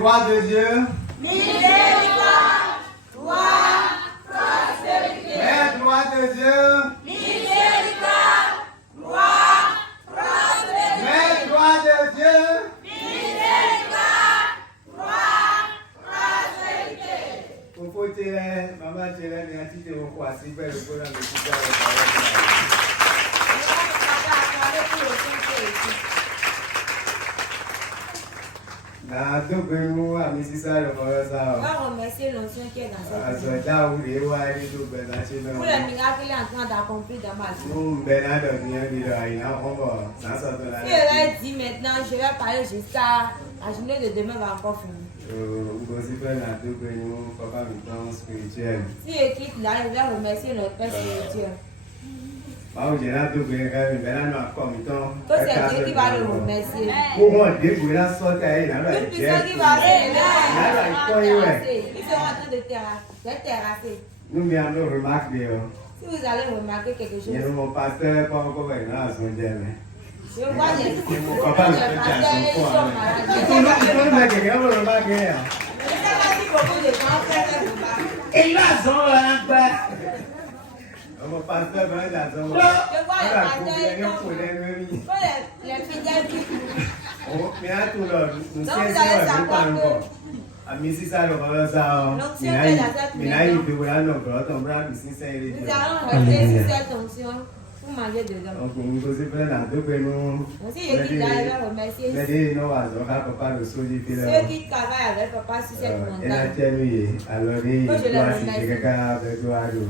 gloire de Dieu. Miséricorde, gloire, prospérité. Mais gloire de Dieu. Miséricorde, gloire, prospérité. Mais gloire de Dieu. Miséricorde, gloire, prospérité. Pour tirer, maman tirer, mais tu te vois si belle le bonheur de tout ça. Na to pe mu ami sisa le fọwọ́ sá o. On va remercier l'ancien qui est dans cette vie. Àsọjá òde wá ní tó bẹ̀ náà ṣe náà. Pour les miracles qu'il est en train d'accomplir dans ma vie. Mo ń bẹ náà dọ̀tí yẹn bí lọ àyìnà ọmọ náà sọ̀tọ̀ náà. Si je leur dis maintenant, je vais parler jusqu'à la journée de demain va encore finir. Ngo si fẹ́ náà tó pe mu papa mi tán spirituel. Si je quitte là, je vais remercier notre Père spirituel. Báwo jẹ́ náà tó pe ká mi bẹ́ẹ̀ náà kọ́ mi tán. Que c'est Dieu qui va le remercier. Kó wọ́n dé gbé náà sọ́tà yìí náà lọ Tout jẹ́. puissant qui va Náà lọ kọ́ yín wẹ̀. Ils seront en train de terrasser. Nous mi àná remarque de o. Si vous allez remarquer quelque chose, Yẹn mo pasteur kọ́ kọ́ bẹ̀ náà sún jẹ́ mi. je vois les Papa mi fẹ́ jà sún fún wa. Ìtọ́nú bẹ̀ kẹ̀kẹ́ ọ̀rọ̀ remarque yẹn. Je ne sais pas si beaucoup de gens font cette remarque. Et là, ils ont un peu. Ọmọ pasteur bẹ̀rẹ̀ jà sún Je wa. vois les pasteurs, Ẹni kò lẹ́nu ẹ̀mí. les fidèles qui Mi á tó lọ Donc, nùsẹ́ vous sí allez ọ̀rẹ́ savoir nípa nǹkan. Àmì sísá lọ fọwọ́ sá ọ. Mìíràn yìí fi wúlá náà gbọ́ tó ń bá mi sísẹ́ ilé nous jọ. allons rester sur cette onction pour manger dedans. Ọkùnrin kò sí fẹ́ náà tó pé mú. Donc, si je quitte là, je vais remercier Mẹ́dé iná wà zọ́ ká papa lọ sójú fi lọ. ceux qui travaillent avec papa sur cette Ẹ̀nà montagne. tẹ́lu yìí, àlọ́ ní ìlú àṣìṣe kẹ́kẹ́ abẹ́jọ́ àdó.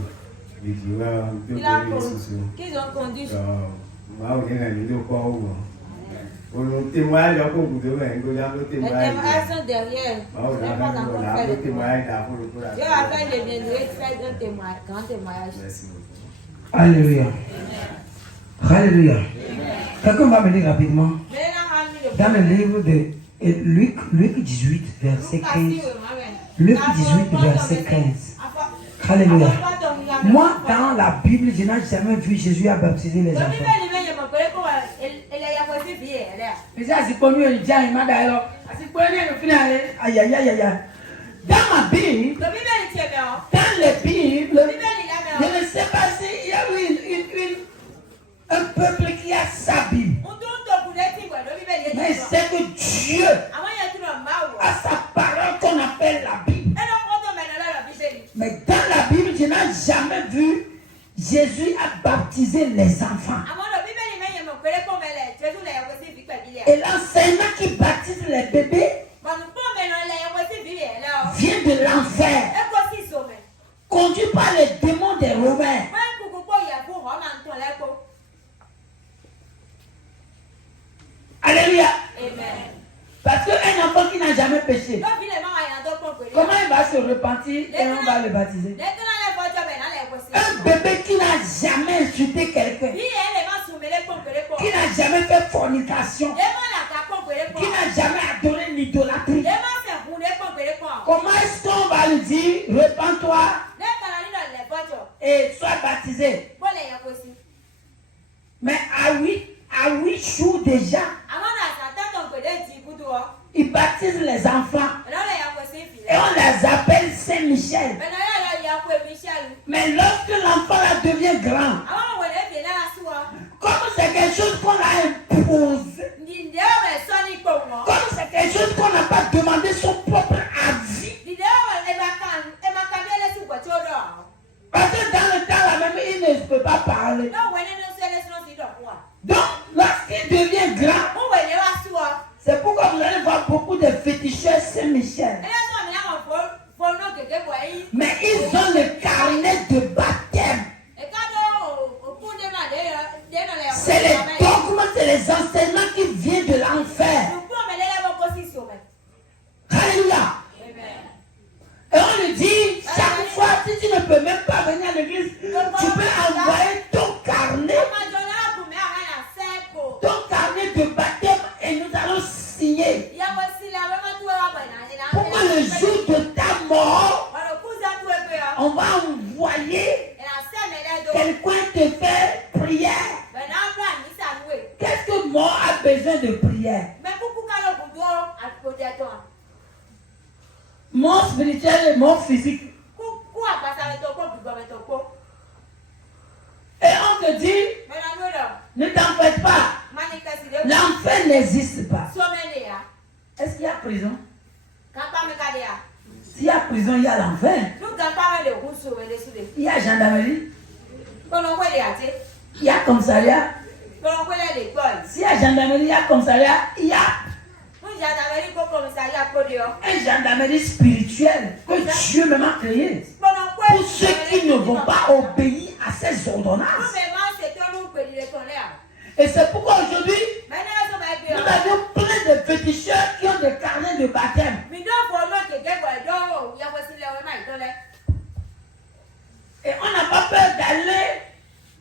Bìjì wá tó kéré ṣoṣo. Qu'ils ont conduit. Máa ò ní ẹ̀mí ló kọ́ òwò. Olùn tí mo á yọ kó ògùdó rẹ̀ ń gbójá ló tí Les mo á yọ. témoins sont derrière. Máa ò Je ní n'ai pas encore àbá fait ló le tí mo á témoignage. yọ àfúrú kúrò. Dieu a fait, je viendrai faire un témoignage, grand témoignage. Merci beaucoup. Alléluia. Alléluia. Quelqu'un va me lire rapidement. Maintenant, Dans le livre de Luc 18, verset 15. Luc 18, verset 15. Alléluia. Moi, dans la Bible, je n'ai jamais vu Jésus a baptisé les enfants. Mais ça, c'est pour nous, il dit, il m'a dit, c'est pour nous, le final. Aïe, aïe, aïe, aïe. Dans ma Bible, dans les Bibles, je ne sais pas s'il y a eu un peuple qui a sa Bible. Mais c'est que Dieu a sa parole qu'on appelle la Bible. Mais dans la Bible, je n'ai jamais vu Jésus a baptisé les enfants. Et l'enseignant qui baptise les bébés vient de l'enfer, conduit par les démons des Romains. Alléluia. Parce qu'un enfant qui n'a jamais péché, comment il va se repentir et on va le baptiser? Un bébé qui n'a jamais insulté quelqu'un, qui n'a jamais fait fornication, qui n'a jamais adoré l'idolâtrie, comment est-ce qu'on va lui dire, repens-toi et sois baptisé? Mais à 8 jours déjà, il baptise les enfants et on les appelle Saint-Michel. Mais lorsque l'enfant là devient grand, comme c'est quelque chose qu'on a imposé, comme c'est quelque chose qu'on n'a pas demandé son propre avis, parce que dans le temps là même, il ne peut pas parler. Donc, lorsqu'il devient grand, c'est pourquoi vous allez voir beaucoup de féticheurs Saint-Michel. Mais ils ont le carnet de baptême. C'est les dogmes, c'est les enseignements qui viennent de l'enfer. Alléluia. Et on lui dit, chaque fois, si tu ne peux même pas venir à l'église, tu peux envoyer ton carnet de baptême et nous allons signer. Pour que le jour de ta mort, on va envoyer quelqu'un te faire prière. Qu'est-ce que mort a besoin de prière? mort physique. Et on te dit, ne t'en faites pas. L'enfer n'existe pas. Est-ce qu'il y a prison? S'il y a prison, il y a l'enfer. Il y a gendarmerie. Il y a commissariat. S'il y a gendarmerie, il y a commissariat. Il y a un gendarmerie spirituelle que Dieu même a créé. Pour ceux qui ne vont pas obéir à ses ordonnances. Et c'est pourquoi aujourd'hui, nous avons plein de féticheurs qui ont des carnets de baptême. Et on n'a pas peur d'aller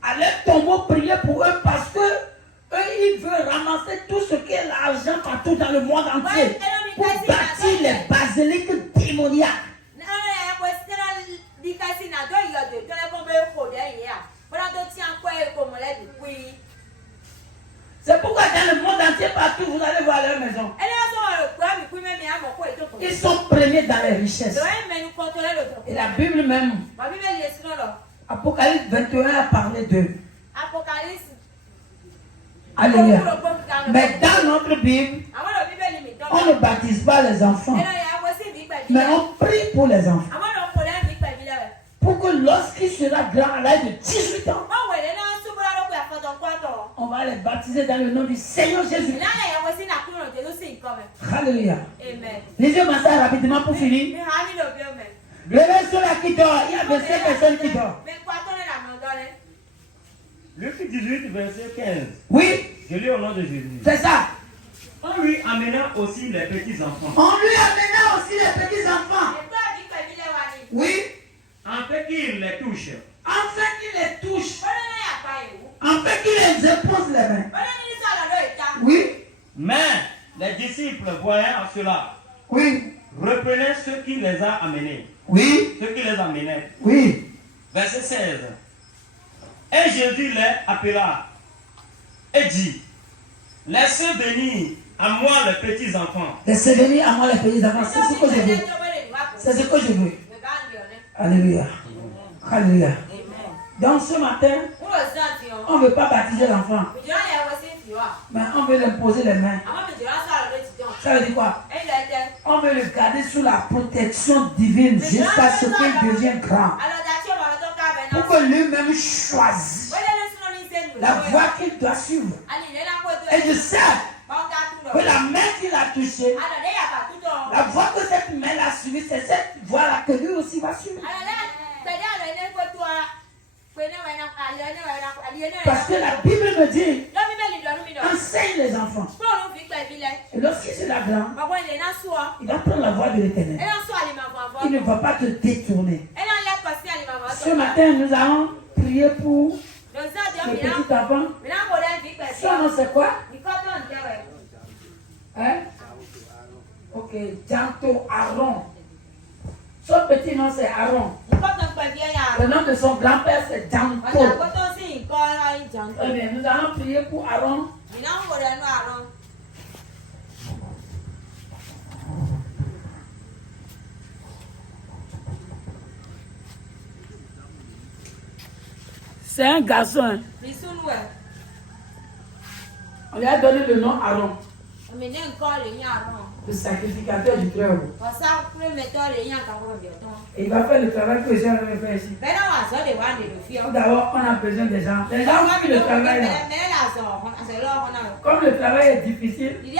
à leur tombeau prier pour eux parce que eux, ils veulent ramasser tout ce qui est l'argent partout dans le monde entier pour bâtir les basiliques démoniaques. C'est pourquoi dans le monde entier, partout, vous allez voir leur maison. Ils sont premiers dans les richesses. Et la Bible même, Apocalypse 21 a parlé d'eux. Alléluia. Mais dans notre Bible, on ne baptise pas les enfants, mais on prie pour les enfants. Pour que lorsqu'il sera grand, à l'âge de 18 ans, on va les baptiser dans le nom du Seigneur Jésus. Alléluia. Les yeux m'asseyent rapidement pour finir. Levez ceux-là qui dorment. Il y a 25 personnes qui dorment. Luc 18, verset 15. Oui. Je lis au nom de Jésus. C'est ça. On lui amena aussi les petits-enfants. On lui amena aussi les petits-enfants. Oui. En fait qu'il les touche. En fait qu'il les touche. En fait qu'il les impose les mains. Oui. Mais les disciples voyant cela, Oui. reprenaient ceux qui les a amenés. Oui. Ceux qui les amenaient. Oui. Verset 16. Et Jésus les appela et dit, laissez venir à moi les petits-enfants. Laissez venir à moi les petits-enfants. C'est ce que je veux. C'est ce que je veux. Alléluia. Alléluia. Donc ce matin, on ne veut pas baptiser l'enfant, mais on veut l'imposer les mains. Ça veut dire quoi? On veut le garder sous la protection divine jusqu'à ce qu'il devienne grand. Pour que lui-même choisisse la voie qu'il doit suivre. Et je sais que la main qu'il a touchée, la voie que cette main a suivie, c'est cette voie-là que lui aussi va suivre. Parce que la Bible me dit, enseigne les enfants. Et lorsqu'il sera grand, il va prendre la voie de l'Éternel. Il ne va pas te détourner. Ce matin, nous allons prier pour le petit enfant. Son nom c'est quoi? Hein? Ok, Janto Aaron. Son petit nom c'est Aaron. Le nom de son grand-père c'est Janto. Eh bien, nous allons prier pour Aaron. C'est un garçon. Hein. On lui a donné le nom Aaron. Le sacrificateur du Très-Haut. Et il va faire le travail que les gens veulent faire ici. D'abord, on a besoin des gens. Les gens ont fait le travail là. Comme le travail est difficile, il y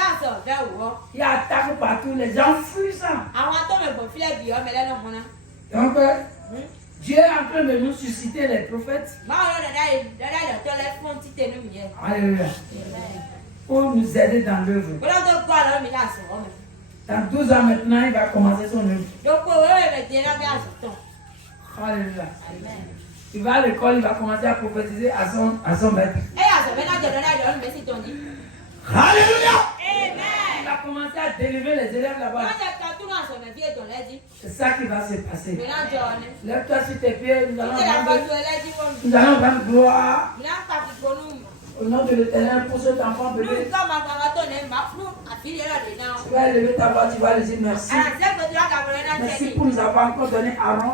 a attaque partout, les gens fuient ça. Donc, Dieu est en train de nous susciter les prophètes. Alléluia. Pour nous aider dans l'œuvre. Dans 12 ans maintenant, il va commencer son œuvre. Alléluia. Il va à l'école, il va commencer à prophétiser à son maître. Alléluia. Il va commencer à délivrer les élèves là-bas. C'est ça qui va se passer. Lève-toi sur tes pieds, nous allons rendre gloire au nom de l'Éternel pour cet enfant bébé. Tu vas lever ta voix, tu vas lui dire merci. Merci pour nous avoir encore donné Aaron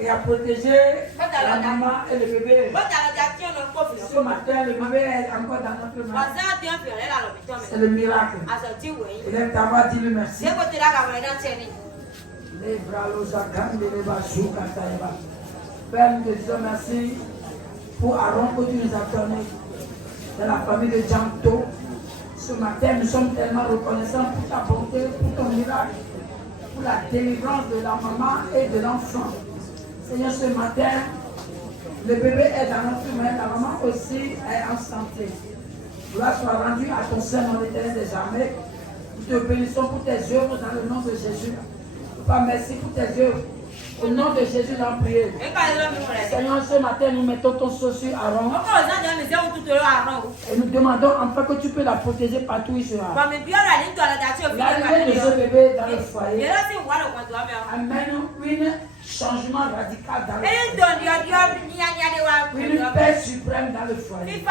et à protéger la maman et le bébé. Ce matin, le bébé est encore dans notre main. C'est le miracle. Élève ta voix, dis-lui merci. Père, nous te disons merci pour Aaron que tu nous as donné de la famille de Janto. Ce matin, nous sommes tellement reconnaissants pour ta bonté, pour ton miracle, pour la délivrance de la maman et de l'enfant. Seigneur, ce matin, le bébé est dans notre main, la maman aussi est en santé. Gloire soit rendue à ton Saint nom éternel des armées. Nous te bénissons pour tes œuvres dans le nom de Jésus. Papa, merci pour tes œuvres. Au nom de Jésus, nous prions. Seigneur, ce matin, nous mettons ton sceau sur Aaron. Et nous demandons enfin que tu peux la protéger partout où il sera. L'arrivée de ce bébé dans le foyer amène un changement radical dans le foyer. Une paix suprême dans le foyer.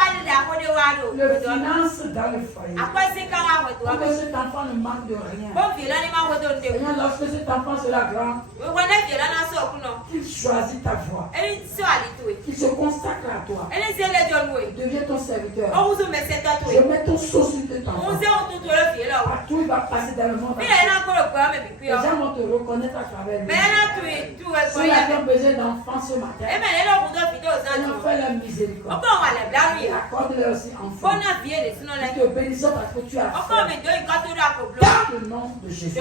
Le finance dans le foyer. Pour que cet enfant ne manque de rien. Seigneur, lorsque cet enfant sera grand, qu'il choisit ta voie. Qu'il se consacre à toi. Deviens ton serviteur. Je mets ton sceau sur tes enfants. Partout il va passer dans le monde. Les gens vont te reconnaître à travers lui. S'il y a besoin d'enfants ce matin, Seigneur, fais leur miséricorde. Accorde-leur aussi enfants. Nous te bénissons parce que tu as fait. Dans le nom de Jésus.